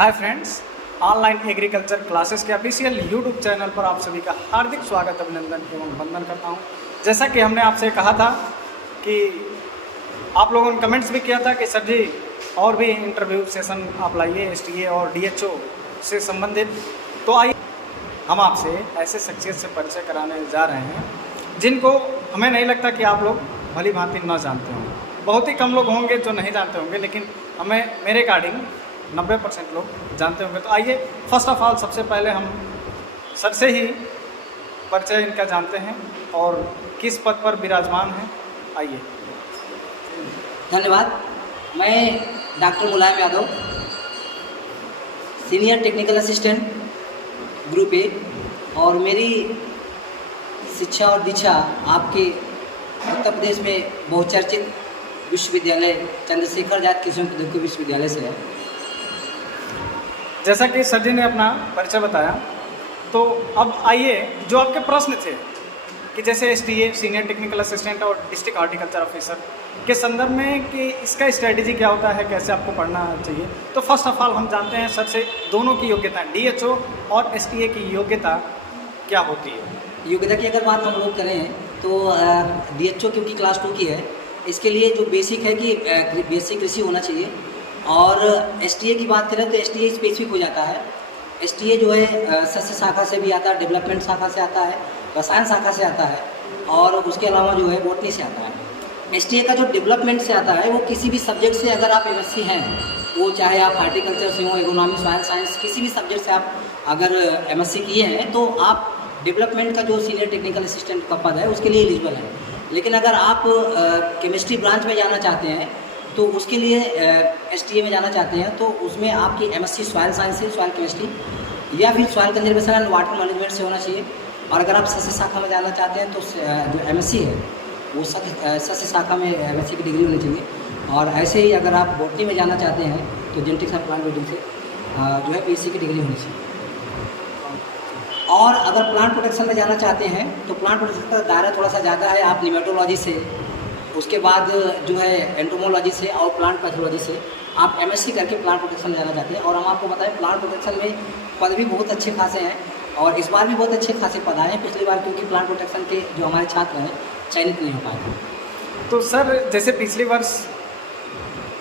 Hi friends, online agriculture classes के official YouTube channel पर आप सभी का हार्दिक स्वागत अभिनंदन एवं वंदन करता हूं। जैसा कि हमने आपसे कहा था कि आप लोगों ने कमेंट्स भी किया था कि सर जी और भी इंटरव्यू सेशन आप लाइए एसटीए और डीएचओ से संबंधित। तो आइए हम आपसे ऐसे शख्सियत से परिचय कराने जा रहे हैं जिनको हमें नहीं लगता कि आप लोग भली भांति न जानते होंगे। बहुत ही कम लोग होंगे जो नहीं जानते होंगे, लेकिन मेरे अकॉर्डिंग 90% लोग जानते होंगे। तो आइए फर्स्ट ऑफ ऑल सबसे पहले हम सर से ही परिचय इनका जानते हैं और किस पद पर विराजमान हैं। आइए। धन्यवाद। मैं doctor Mulayam Yadav, senior technical assistant group A, और मेरी शिक्षा और दीक्षा आपके उत्तर प्रदेश में बहुचर्चित विश्वविद्यालय चंद्रशेखर आजाद कृषि प्रौद्योगिकी विश्वविद्यालय से है। जैसा कि सर जी ने अपना परिचय बताया, तो अब आइए जो आपके प्रश्न थे कि जैसे एसटीए सीनियर टेक्निकल असिस्टेंट और डिस्ट्रिक्ट हॉर्टिकल्चर ऑफिसर के संदर्भ में कि इसका स्ट्रेटेजी क्या होता है, कैसे आपको पढ़ना चाहिए। तो फर्स्ट ऑफ ऑल हम जानते हैं सर से दोनों की योग्यता, डीएचओ और एसटीए की योग्यता क्या होती है। योग्यता की अगर बात हम लोग करें तो डीएचओ क्योंकि क्लास 2 की है, इसके लिए जो बेसिक है कि बेसिक कृषि होना चाहिए। और एसटीए की बात करें तो एसटीए स्पेसिफिक हो जाता है। एसटीए जो है सस्य शाखा से भी आता है, डेवलपमेंट शाखा से आता है, रसायन शाखा से आता है, और उसके अलावा जो है बॉटनी से आता है। एसटीए का जो डेवलपमेंट से आता है वो किसी भी सब्जेक्ट से अगर आप एमएससी हैं, वो चाहे आप हार्टिकल्चर से हो, इकोनॉमिक सॉइल साइंस, किसी भी सब्जेक्ट से आप अगर एमएससी किए हैं तो आप डेवलपमेंट का जो सीनियर टेक्निकल असिस्टेंट का पद है उसके लिए एलिजिबल है। लेकिन अगर आप केमिस्ट्री ब्रांच में जाना चाहते हैं तो उसके लिए एसटीए में जाना चाहते हैं तो उसमें आपकी एमएससी सॉइल साइंस से, सॉइल केमिस्ट्री या फिर soil conservation and water management से होना चाहिए। और अगर आप सस्य शाखा में जाना चाहते हैं तो जो एमएससी है वो सस्य शाखा में एमएससी की डिग्री होनी चाहिए। और ऐसे ही अगर आप बॉटनी में जाना चाहते हैं तो जेनेटिक्स एंड प्लांट ब्रीडिंग से जो है पीएचडी की डिग्री होनी चाहिए। और अगर प्लांट प्रोटेक्शन में जाना चाहते हैं तो प्लांट प्रोटेक्शन का दायरा थोड़ा सा ज़्यादा है। आप निमेटोलॉजी से, उसके बाद जो है एंटोमोलॉजी से और प्लांट पैथोलॉजी से आप एमएससी करके प्लांट प्रोटेक्शन जाना चाहते हैं। और हम आपको बताएं प्लांट प्रोटेक्शन में पद भी बहुत अच्छे खासे हैं और इस बार भी बहुत अच्छे खासे पद आए हैं। पिछली बार क्योंकि प्लांट प्रोटेक्शन के जो हमारे छात्र हैं चयनित नहीं हो पाए। तो सर जैसे पिछली वर्ष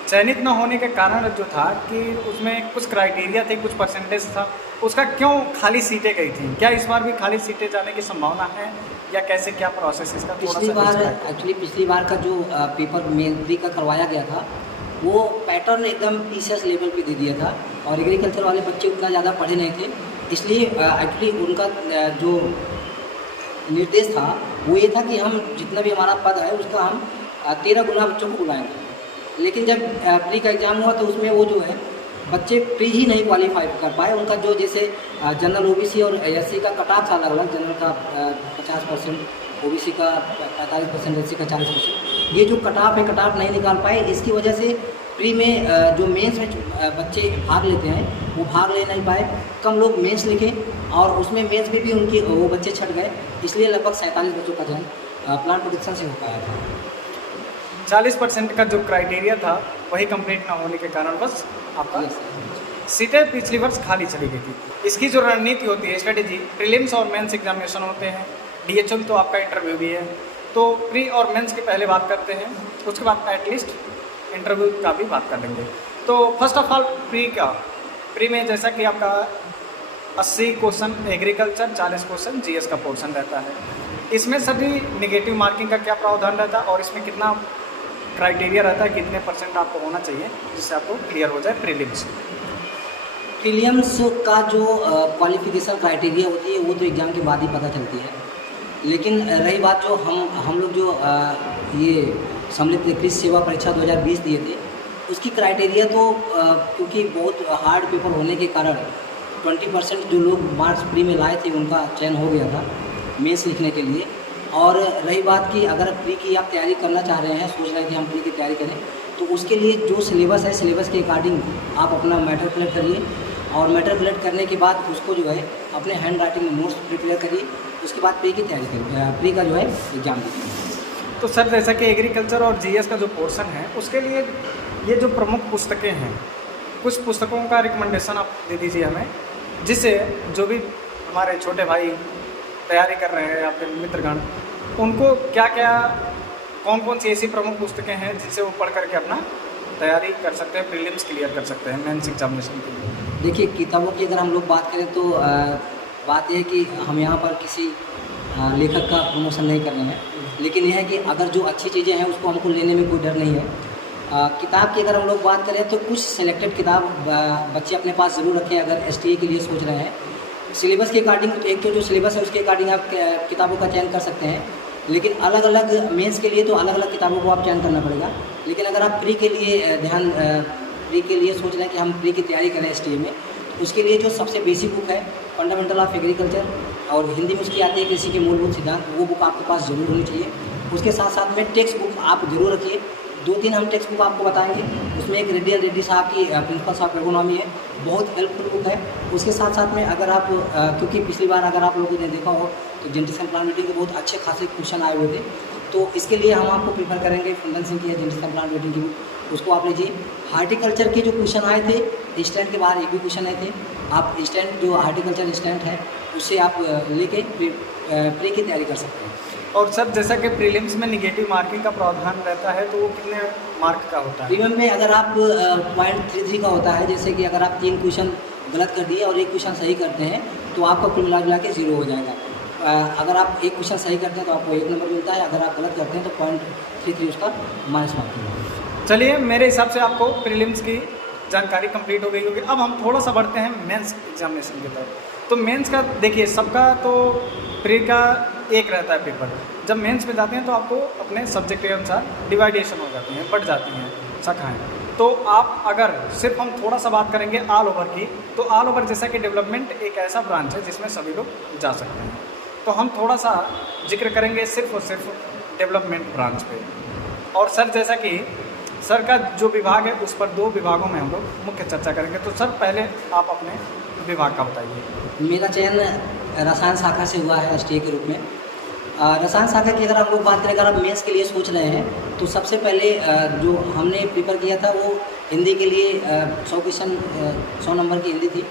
चयनित न होने के कारण जो था कि उसमें कुछ क्राइटेरिया थे, कुछ परसेंटेज था, उसका क्यों खाली सीटें गई थी? क्या इस बार भी खाली सीटें जाने की संभावना है या कैसे, क्या प्रोसेस इसका? पिछली बार का जो पेपर मेरी का करवाया गया था वो पैटर्न एकदम टीचर्स लेवल पे दे दिया था और एग्रीकल्चर वाले बच्चे उतना ज़्यादा पढ़े नहीं थे। इसलिए एक्चुअली उनका जो निर्देश था वो ये था कि हम जितना भी हमारा पद है उसका हम 13 गुना बच्चों को बुलाएंगे। लेकिन जब प्री का एग्ज़ाम हुआ तो उसमें वो जो है बच्चे प्री ही नहीं क्वालिफाई कर पाए। उनका जो जैसे जनरल ओबीसी और एससी का कट ऑफ था अलग अलग, जनरल का 50%, ओबीसी का 45%, एससी का 40%। ये जो कट ऑफ है, कट ऑफ नहीं निकाल पाए। इसकी वजह से प्री में जो मेंस में बच्चे भाग लेते हैं वो भाग ले नहीं पाए। कम लोग मेंस लिखे और उसमें मेंस में भी उनकी वो बच्चे छट गए। इसलिए लगभग 47 बच्चों का चयन प्लांट प्रोटेक्शन से हो पाया था। 40% का जो क्राइटेरिया था वही कंप्लीट ना होने के कारण बस आपका सीटें पिछली वर्ष खाली चली गई थी। इसकी जो रणनीति होती है, स्ट्रेटेजी, प्रीलिम्स और मेंस एग्जामिनेशन होते हैं, डीएचओ तो आपका इंटरव्यू भी है, तो प्री और मेंस की पहले बात करते हैं, उसके बाद एटलीस्ट इंटरव्यू का भी बात कर लेंगे। तो फर्स्ट ऑफ ऑल प्री में जैसा कि आपका 80 क्वेश्चन एग्रीकल्चर, 40 क्वेश्चन जीएस का पोर्शन रहता है। इसमें सभी नेगेटिव मार्किंग का क्या प्रावधान रहता है और इसमें कितना क्राइटेरिया रहता है, कितने परसेंट आपको होना चाहिए जिससे आपको क्लियर हो जाए प्रीलिम्स? प्रीलिम्स का जो क्वालिफिकेशन क्राइटेरिया होती है वो तो एग्ज़ाम के बाद ही पता चलती है। लेकिन रही बात जो हम लोग जो ये सम्मिलित कृषि सेवा परीक्षा 2020 दिए थे उसकी क्राइटेरिया तो क्योंकि बहुत हार्ड पेपर होने के कारण 20% जो लोग मार्क्स प्री में लाए थे उनका चयन हो गया था मेंस लिखने के लिए। और रही बात कि अगर प्री की आप तैयारी करना चाह रहे हैं, सोच रहे हैं कि हम प्री की तैयारी करें, तो उसके लिए जो सिलेबस है, सिलेबस के अकॉर्डिंग आप अपना मैटर कलेक्ट करिए और मैटर कलेक्ट करने के बाद उसको जो है अपने हैंड राइटिंग में नोट्स प्रिपेयर करिए। उसके बाद प्री की तैयारी करिए, प्री का जो है एग्जाम दीजिए। तो सर जैसा कि एग्रीकल्चर और जीएस का जो पोर्शन है उसके लिए ये जो प्रमुख पुस्तकें हैं कुछ पुस्तकों का रिकमेंडेशन आप दे दीजिए हमें, जिससे जो भी हमारे छोटे भाई तैयारी कर रहे हैं या फिर मित्रगण, उनको क्या क्या कौन कौन सी ऐसी प्रमुख पुस्तकें हैं जिनसे वो पढ़ करके अपना तैयारी कर सकते हैं, प्रीलिम्स क्लियर कर सकते हैं मेंस एग्जामिनेशन के लिए। देखिए, किताबों की अगर हम लोग बात करें तो बात यह है कि हम यहाँ पर किसी लेखक का प्रमोशन नहीं कर रहे हैं, लेकिन यह है कि अगर जो अच्छी चीज़ें हैं उसको हमको लेने में कोई डर नहीं है। किताब की अगर हम लोग बात करें तो कुछ सिलेक्टेड किताब बच्चे अपने पास ज़रूर रखें अगर एसटीए के लिए सोच रहे हैं। सिलेबस के अकॉर्डिंग तो एक तो जो सिलेबस है उसके अकॉर्डिंग आप किताबों का चयन कर सकते हैं, लेकिन अलग अलग मेंस के लिए तो अलग अलग किताबों को आप चयन करना पड़ेगा। लेकिन अगर आप प्री के लिए प्री के लिए सोच रहे हैं कि हम प्री की तैयारी करें एसटीए में, उसके लिए जो सबसे बेसिक बुक है फंडामेंटल ऑफ एग्रीकल्चर, और हिंदी में उसकी आती है कृषि के मूलभूत सिद्धांत, वो बुक आपके पास ज़रूर होनी चाहिए। उसके साथ साथ में टेक्स्ट बुक आप जरूर रखिए। 2-3 हम टेक्स्ट बुक आपको बताएंगे। उसमें एक रेड्डी एंड रेड्डी साहब की प्रिंसिपल्स ऑफ एग्रोनॉमी है, बहुत हेल्पफुल बुक है। उसके साथ साथ में अगर आप क्योंकि पिछली बार अगर आप लोगों ने देखा हो तो जेनेटिक्स एंड प्लांट वेटिंग के बहुत अच्छे खासे क्वेश्चन आए हुए थे, तो इसके लिए हम आपको प्रीफर करेंगे फंडन सिंह की जेनेटिक्स एंड प्लांट वेटिंग की बुक, उसको आप लीजिए। हार्टिकल्चर के जो क्वेश्चन आए थे स्टैंड के बाहर एक भी क्वेश्चन आए थे, आप स्टैंड जो हार्टिकल्चर स्टैंड है उससे आप लेके प्री की तैयारी कर सकते हैं। और सर जैसा कि प्रीलिम्स में निगेटिव मार्किंग का प्रावधान रहता है, तो वो कितने मार्क का होता है? प्रीलिम में अगर आप 0.33 का होता है, जैसे कि अगर आप 3 क्वेश्चन गलत कर दिए और 1 क्वेश्चन सही करते हैं तो आपका कुल मिला के 0 हो जाएगा। अगर आप 1 क्वेश्चन सही करते हैं तो आपको 1 नंबर मिलता है, अगर आप गलत करते हैं तो 0.33 उसका माइनस मार्किंग है। चलिए, मेरे हिसाब से आपको प्रीलिम्स की जानकारी कंप्लीट हो गई होगी। अब हम थोड़ा सा बढ़ते हैं मेंस एग्जामिनेशन की तरफ। तो मेंस का देखिए, सबका तो प्री का एक रहता है पेपर, जब मेंस में जाते हैं तो आपको अपने सब्जेक्ट के अनुसार डिवाइडेशन हो जाती हैं, बढ़ जाती हैं शाखाएँ। तो आप अगर सिर्फ हम थोड़ा सा बात करेंगे ऑल ओवर की, तो ऑल ओवर जैसा कि डेवलपमेंट एक ऐसा ब्रांच है जिसमें सभी लोग जा सकते हैं, तो हम थोड़ा सा जिक्र करेंगे सिर्फ और सिर्फ डेवलपमेंट ब्रांच पे। और सर जैसा कि सर का जो विभाग है उस पर 2 विभागों में हम लोग मुख्य चर्चा करेंगे। तो सर पहले आप अपने विभाग का बताइए। मेरा चयन रसायन शाखा से हुआ है एसटीए के रूप में। रसायन शाखा की अगर हम लोग बात करें, अगर आप मेंस के लिए सोच रहे हैं तो सबसे पहले जो हमने प्रिपेयर किया था वो हिंदी के लिए 100 क्वेश्चन 100 नंबर की हिंदी थी,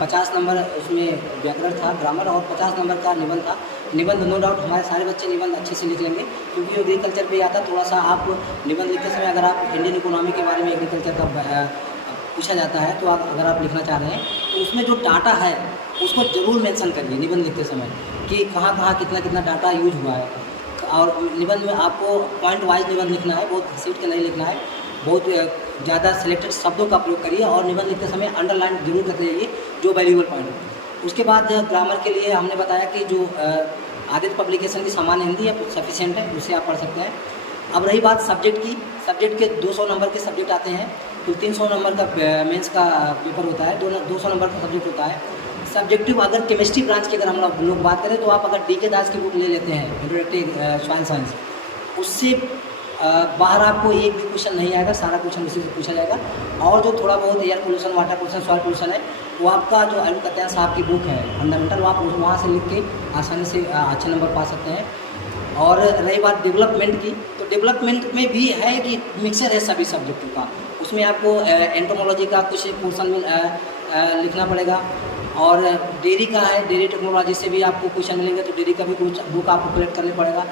50 नंबर उसमें व्याकरण था, ग्रामर, और 50 नंबर का निबंध था। निबंध नो डाउट हमारे सारे बच्चे निबंध अच्छे से लिख लेंगे, क्योंकि एग्रीकल्चर पे आता थोड़ा सा आप निबंध लिखते समय अगर आप इंडियन इकोनॉमी के बारे में एग्रीकल्चर का पूछा जाता है तो आप अगर आप लिखना चाह रहे हैं तो उसमें जो डाटा है उसको ज़रूर मेंशन करिए निबंध लिखते समय कि कहाँ कहाँ कितना कितना डाटा यूज हुआ है। और निबंध में आपको पॉइंट वाइज निबंध लिखना है, बहुत घसीट के नहीं लिखना है, बहुत ज़्यादा सिलेक्टेड शब्दों का प्रयोग करिए और निबंध लिखते समय अंडरलाइन जरूर करते रहिए जो वैल्यूबल पॉइंट है। उसके बाद ग्रामर के लिए हमने बताया कि जो आदित्य पब्लिकेशन की सामान्य हिंदी है सफिशिएंट है, उससे आप पढ़ सकते हैं। अब रही बात सब्जेक्ट की, सब्जेक्ट के 200 नंबर के सब्जेक्ट आते हैं, तो 300 नंबर का मेंस का पेपर होता है, 200 नंबर का सब्जेक्ट होता है। सब्जेक्टिव अगर केमिस्ट्री ब्रांच की अगर हम लोग बात करें तो आप अगर डी.के. दास की बुक ले लेते हैं इंट्रोडक्टरी सॉइल साइंस, उससे बाहर आपको एक भी क्वेश्चन नहीं आएगा, सारा क्वेश्चन उसी से पूछा जाएगा। और जो थोड़ा बहुत air pollution, water pollution, soil pollution है वो आपका जो अरुण कत्याल साहब की बुक है फंडामेंटल, वो आप वहाँ से लिख के आसानी से अच्छे नंबर पा सकते हैं। और रही बात डेवलपमेंट की, तो डेवलपमेंट में भी है कि मिक्सर है सभी सब्जेक्टों का, उसमें आपको एंटोमोलॉजी का कुछ पोर्शन में लिखना पड़ेगा, और डेयरी का है, डेयरी टेक्नोलॉजी से भी आपको क्वेश्चन मिलेंगे, तो डेयरी का भी कुछ बुक आपको कलेक्ट करना पड़ेगा।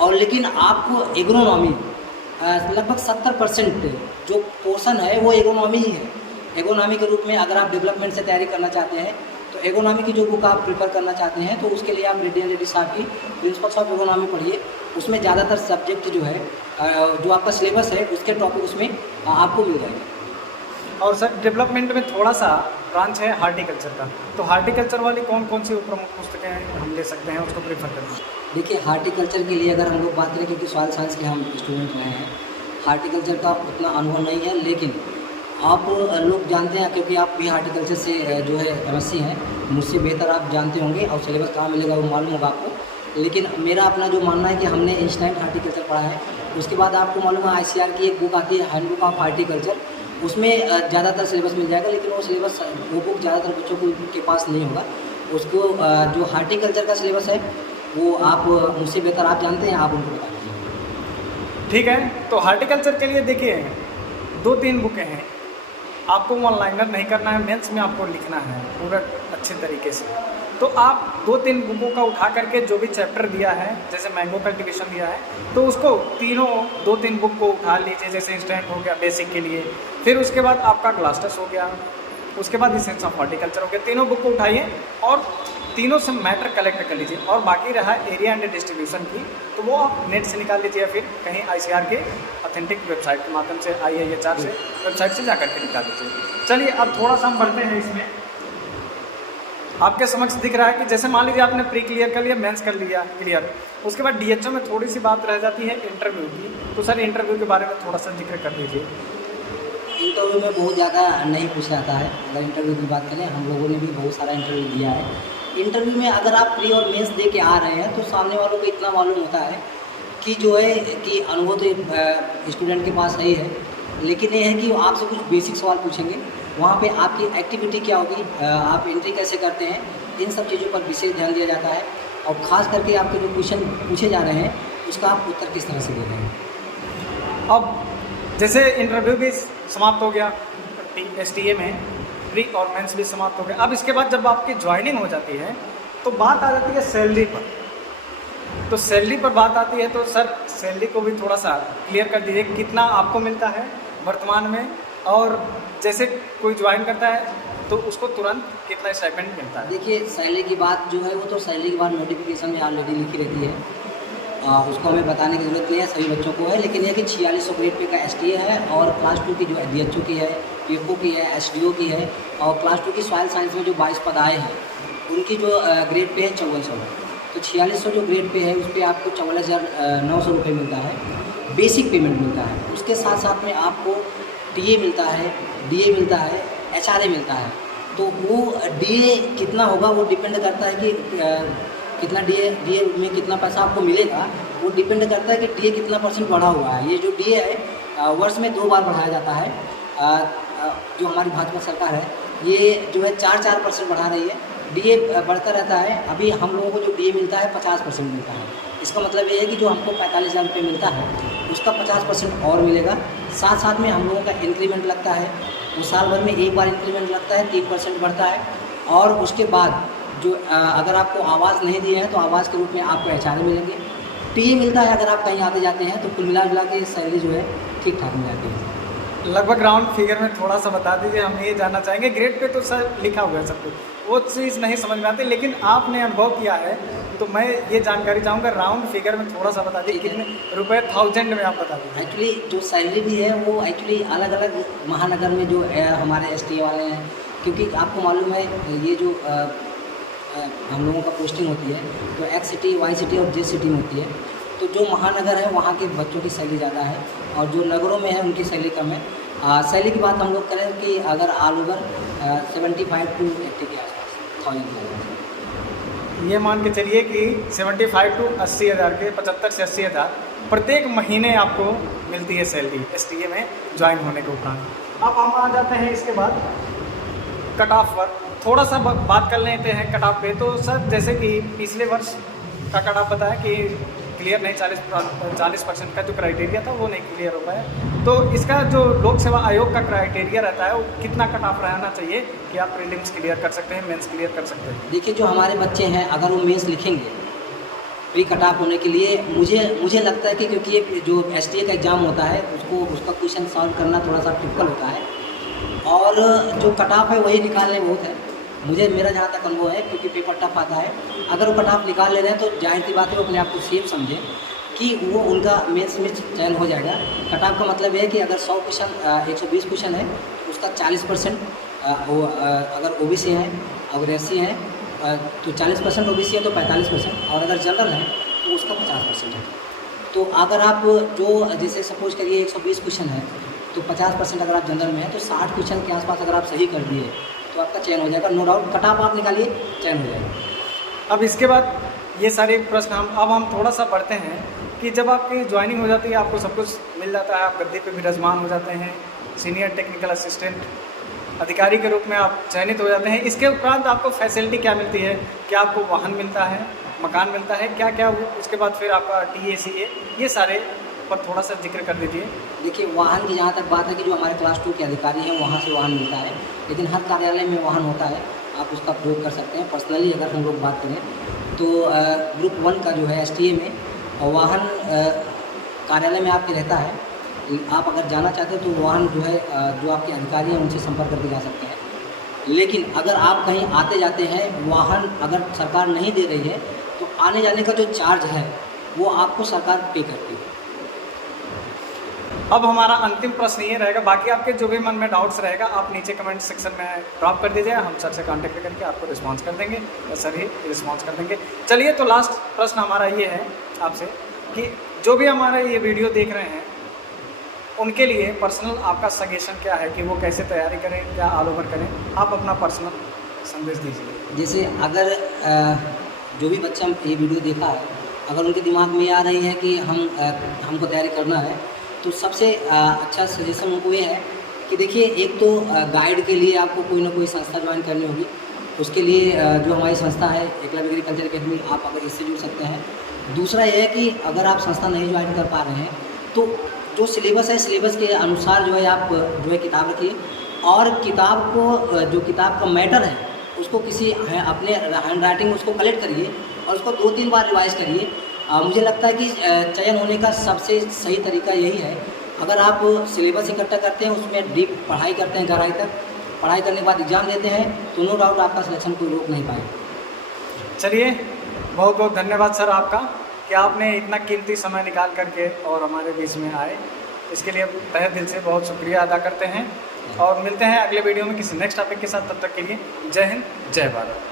और लेकिन आपको एग्रोनॉमी लगभग 70% जो पोर्शन है वो एग्रोनॉमी ही है। एग्रोनॉमी के रूप में अगर आप डेवलपमेंट से तैयारी करना चाहते हैं तो एग्रोनॉमी की जो बुक आप प्रिफर करना चाहते हैं तो उसके लिए आप रेड्डी एंड रेड्डी साहब की प्रिंसिपल्स ऑफ एग्रोनॉमी पढ़िए। उसमें ज़्यादातर सब्जेक्ट जो है जो आपका सिलेबस है उसके टॉपिक उसमें आपको मिल जाएंगे। और सर डेवलपमेंट में थोड़ा सा ब्रांच है हार्टिकल्चर का, तो हार्टिकल्चर वाली कौन कौन सी प्रमुख पुस्तकें हम ले सकते हैं, उसको प्रीफर करना? देखिए, हार्टिकल्चर के लिए अगर हम लोग बात करें, क्योंकि सॉइल साइंस के हम स्टूडेंट रहे हैं, हार्टिकल्चर का उतना अनुभव नहीं है, लेकिन आप लोग जानते हैं क्योंकि आप भी हार्टिकल्चर से जो है एमएससी हैं, मुझसे बेहतर आप जानते होंगे और सिलेबस कहाँ मिलेगा वो मालूम होगा आपको। लेकिन मेरा अपना जो मानना है कि हमने इंस्टेंट हार्टिकल्चर पढ़ा है, उसके बाद आपको मालूम है आईसीआर की एक बुक आती है हैंडबुक ऑफ हार्टिकल्चर, उसमें ज़्यादातर सिलेबस मिल जाएगा, लेकिन वो सिलेबस वो बुक ज़्यादातर बच्चों के पास नहीं होगा। उसको जो हार्टिकल्चर का सिलेबस है वो आप मुझसे बेहतर आप जानते हैं, आप उनको बता दीजिए। ठीक है, तो हार्टिकल्चर के लिए देखिए 2-3 बुकें हैं। आपको वन लाइनर नहीं करना है, मेंस में आपको लिखना है पूरा अच्छे तरीके से। तो आप 2-3 बुकों का उठा करके जो भी चैप्टर दिया है, जैसे मैंगो कल्टीवेशन दिया है, तो उसको तीनों 2-3 बुक को उठा लीजिए। जैसे इंस्टेंट हो गया बेसिक के लिए, फिर उसके बाद आपका क्लास टेस्ट हो गया, उसके बाद एसेंस ऑफ हॉर्टिकल्चर हो गया। तीनों बुक को उठाइए और तीनों से मैटर कलेक्ट कर लीजिए। और बाकी रहा एरिया एंड डिस्ट्रीब्यूशन की, तो वो आप नेट से निकाल लीजिए या फिर कहीं ICAR के ऑथेंटिक वेबसाइट के माध्यम से, IIHR से वेबसाइट से जा करके निकाल लीजिए। चलिए अब थोड़ा सा हम बढ़ते हैं। इसमें आपके समक्ष दिख रहा है कि जैसे मान लीजिए आपने प्री क्लियर कर लिया, मेंस कर लिया क्लियर, उसके बाद DHO में थोड़ी सी बात रह जाती है इंटरव्यू की। तो सर इंटरव्यू के बारे में थोड़ा सा जिक्र कर दीजिए। इंटरव्यू में बहुत ज़्यादा नहीं पूछा जाता है। अगर इंटरव्यू की बात करें, हम लोगों ने भी बहुत सारा इंटरव्यू दिया है। इंटरव्यू में अगर आप प्री और मेंस दे के आ रहे हैं तो सामने वालों को इतना मालूम होता है कि जो है कि अनुभव तो स्टूडेंट के पास नहीं है, लेकिन ये है कि वो आपसे कुछ बेसिक सवाल पूछेंगे। वहाँ पे आपकी एक्टिविटी क्या होगी, आप एंट्री कैसे करते हैं, इन सब चीज़ों पर विशेष ध्यान दिया जाता है। और ख़ास करके आपके जो क्वेश्चन पूछे जा रहे हैं उसका आप उत्तर किस तरह से दे रहे हैं। अब जैसे इंटरव्यू भी समाप्त हो गया, STA में प्री और मेंस भी समाप्त हो गया। अब इसके बाद जब आपकी ज्वाइनिंग हो जाती है तो बात आ जाती है सैलरी पर। तो सैलरी पर बात आती है तो सर सैलरी को भी थोड़ा सा क्लियर कर दीजिए, कितना आपको मिलता है वर्तमान में, और जैसे कोई ज्वाइन करता है तो उसको तुरंत कितना स्टाइपेंड मिलता है। देखिए, सैलरी की बात जो है वो तो सैलरी की बात नोटिफिकेशन में ऑलरेडी लिखी रहती है, उसको हमें बताने की ज़रूरत नहीं है, सभी बच्चों को है। लेकिन यह कि 4600 ग्रेड पे का STA है और क्लास 2 की जो DHO की है, PFO की है, SDO की है, और क्लास 2 की सॉइल साइंस में जो 22 पद आए हैं उनकी जो ग्रेड पे है 5400 है। तो 4600 जो ग्रेड पे है उस पर आपको 54,900 रुपये मिलता है, बेसिक पेमेंट मिलता है। उसके साथ साथ में आपको TA मिलता है, DA मिलता है, HRA मिलता है। तो वो DA कितना होगा वो डिपेंड करता है कि कितना DA में कितना पैसा आपको मिलेगा, वो डिपेंड करता है कि DA कितना % बढ़ा हुआ है। ये जो DA है वर्ष में 2 बार बढ़ाया जाता है। जो हमारी भाजपा सरकार है ये जो है 4% बढ़ा रही है। DA बढ़ता रहता है। अभी हम लोगों को जो DA मिलता है 50% मिलता है। इसका मतलब ये है कि जो हमको 45,000 रुपये मिलता है उसका 50% और मिलेगा। साथ साथ में हम लोगों का इंक्रीमेंट लगता है, वो साल भर में एक बार इंक्रीमेंट लगता है, 3% बढ़ता है। और उसके बाद जो अगर आपको आवाज़ नहीं दिए हैं तो आवाज़ के रूप में आपको HRA मिलेंगे, TA मिलता है अगर आप कहीं आते जाते हैं। तो कुल मिला के सैलरी जो है ठीक ठाक मिल जाती है। लगभग राउंड फिगर में थोड़ा सा बता दीजिए, हम ये जानना चाहेंगे। ग्रेड पे तो सर लिखा हुआ है सब कुछ, वो चीज़ नहीं समझ में आती, लेकिन आपने अनुभव किया है तो मैं ये जानकारी चाहूँगा। राउंड फिगर में थोड़ा सा बता दीजिए, कितने रुपए 1000 में आप बता दीजिए। एक्चुअली जो सैलरी भी है वो एक्चुअली अलग अलग महानगर में जो हमारे STA वाले हैं, क्योंकि आपको मालूम है ये जो हम लोगों का पोस्टिंग होती है तो X सिटी, Y सिटी और J सिटी में होती है। तो जो महानगर है वहाँ के बच्चों की सैलरी ज़्यादा है और जो नगरों में है उनकी सैलरी कम है। सैलरी की बात हम लोग करें कि अगर ऑल ओवर 75 to 80 के आसपास 1000 ये मान के चलिए कि 75 to 80 हज़ार के 75 से 80 हज़ार प्रत्येक महीने आपको मिलती है सैलरी STA में ज्वाइन होने के उपरांत। अब हम आ जाते हैं इसके बाद कट ऑफ पर, थोड़ा सा बात कर लेते हैं कट ऑफ पे। तो सर जैसे कि पिछले वर्ष का कट ऑफ बताया कि क्लियर नहीं, 40% का जो क्राइटेरिया था वो नहीं क्लियर हो पाया। तो इसका जो लोक सेवा आयोग का क्राइटेरिया रहता है वो कितना कट ऑफ रहना चाहिए कि आप प्रीलिम्स क्लियर कर सकते हैं, मेंस क्लियर कर सकते हैं? देखिए, जो हमारे बच्चे हैं अगर वो मेंस लिखेंगे प्री कट ऑफ होने के लिए, मुझे लगता है कि क्योंकि ये जो STA का एग्ज़ाम होता है उसका क्वेश्चन सॉल्व करना थोड़ा सा टिपिकल होता है और जो कट ऑफ है वही निकालने बहुत है। मेरा जहाँ तक अनुभव है, क्योंकि पेपर टफ आता है, अगर वो कट ऑफ निकाल ले रहे हैं तो जाहिर सी बात है वो अपने आप को सेफ समझें कि वो उनका मेंस में चयन हो जाएगा। कट ऑफ का मतलब है कि अगर 100 क्वेश्चन 120 क्वेश्चन है तो उसका 40% अगर OBC है, अगर SC है तो 40%, OBC है तो 45%, और अगर जनरल है तो उसका 50% है। तो अगर आप जो जैसे सपोज करिए 120 क्वेश्चन है तो 50% अगर आप जनरल में है तो 60 क्वेश्चन के आसपास अगर आप सही कर दिए तो आपका चयन हो जाएगा। नो डाउट कट ऑफ आप निकालिए, चयन हो जाएगा। अब इसके बाद ये सारे प्रश्न हम थोड़ा सा पढ़ते हैं कि जब आपकी ज्वाइनिंग हो जाती है आपको सब कुछ मिल जाता है, आप गद्दे पे विराजमान हो जाते हैं, सीनियर टेक्निकल असिस्टेंट अधिकारी के रूप में आप चयनित हो जाते हैं। इसके उपरांत आपको फैसिलिटी क्या मिलती है? क्या आपको वाहन मिलता है, मकान मिलता है, क्या क्या वो? उसके बाद फिर आपका TA CA ये सारे ऊपर थोड़ा सा जिक्र कर दीजिए। देखिए, वाहन की जहाँ तक बात है कि जो हमारे क्लास 2 के अधिकारी हैं वहाँ से वाहन मिलता है, लेकिन हर कार्यालय में वाहन होता है, आप उसका प्रयोग कर सकते हैं। पर्सनली अगर हम लोग बात करें तो ग्रुप 1 का जो है STA में वाहन कार्यालय में आपके रहता है। आप अगर जाना चाहते हो तो वाहन जो है जो आपके अधिकारी हैं उनसे संपर्क करके जा सकते हैं। लेकिन अगर आप कहीं आते जाते हैं, वाहन अगर सरकार नहीं दे रही है तो आने जाने का जो चार्ज है वो आपको सरकार पे करती है। अब हमारा अंतिम प्रश्न ये रहेगा, बाकी आपके जो भी मन में डाउट्स रहेगा आप नीचे कमेंट सेक्शन में ड्रॉप कर दीजिए, हम सर से कांटेक्ट करके आपको रिस्पांस कर देंगे या सर ही रिस्पांस कर देंगे। चलिए, तो लास्ट प्रश्न हमारा ये है आपसे कि जो भी हमारा ये वीडियो देख रहे हैं उनके लिए पर्सनल आपका सजेशन क्या है कि वो कैसे तैयारी करें, क्या ऑल ओवर करें, आप अपना पर्सनल संदेश दीजिए। जैसे अगर जो भी बच्चा ये वीडियो देखा है, अगर उनके दिमाग में आ रही है कि हमको तैयारी करना है, तो सबसे अच्छा सजेशन उनको ये है कि देखिए, एक तो गाइड के लिए आपको कोई ना कोई संस्था ज्वाइन करनी होगी। उसके लिए जो हमारी संस्था है एकलव्य एग्रीकल्चर अकेडमी, आप अगर इससे जुड़ सकते हैं। दूसरा ये है कि अगर आप संस्था नहीं ज्वाइन कर पा रहे हैं तो जो सिलेबस है, सिलेबस के अनुसार जो है आप जो है किताब रखिए, और किताब को जो किताब का मैटर है उसको किसी अपने हैंड राइटिंग में उसको कलेक्ट करिए और उसको 2-3 बार रिवाइज करिए। मुझे लगता है कि चयन होने का सबसे सही तरीका यही है। अगर आप सिलेबस इकट्ठा करते हैं, उसमें डीप पढ़ाई करते हैं, गहराई तक पढ़ाई करने के बाद एग्ज़ाम देते हैं, तो नो डाउट आपका सिलेक्शन कोई रोक नहीं पाएगा। चलिए, बहुत बहुत धन्यवाद सर आपका कि आपने इतना कीमती समय निकाल करके और हमारे बीच में आए। इसके लिए तहे दिल से बहुत शुक्रिया अदा करते हैं और मिलते हैं अगले वीडियो में किसी नेक्स्ट टॉपिक के साथ। तब तक के लिए जय हिंद, जय भारत।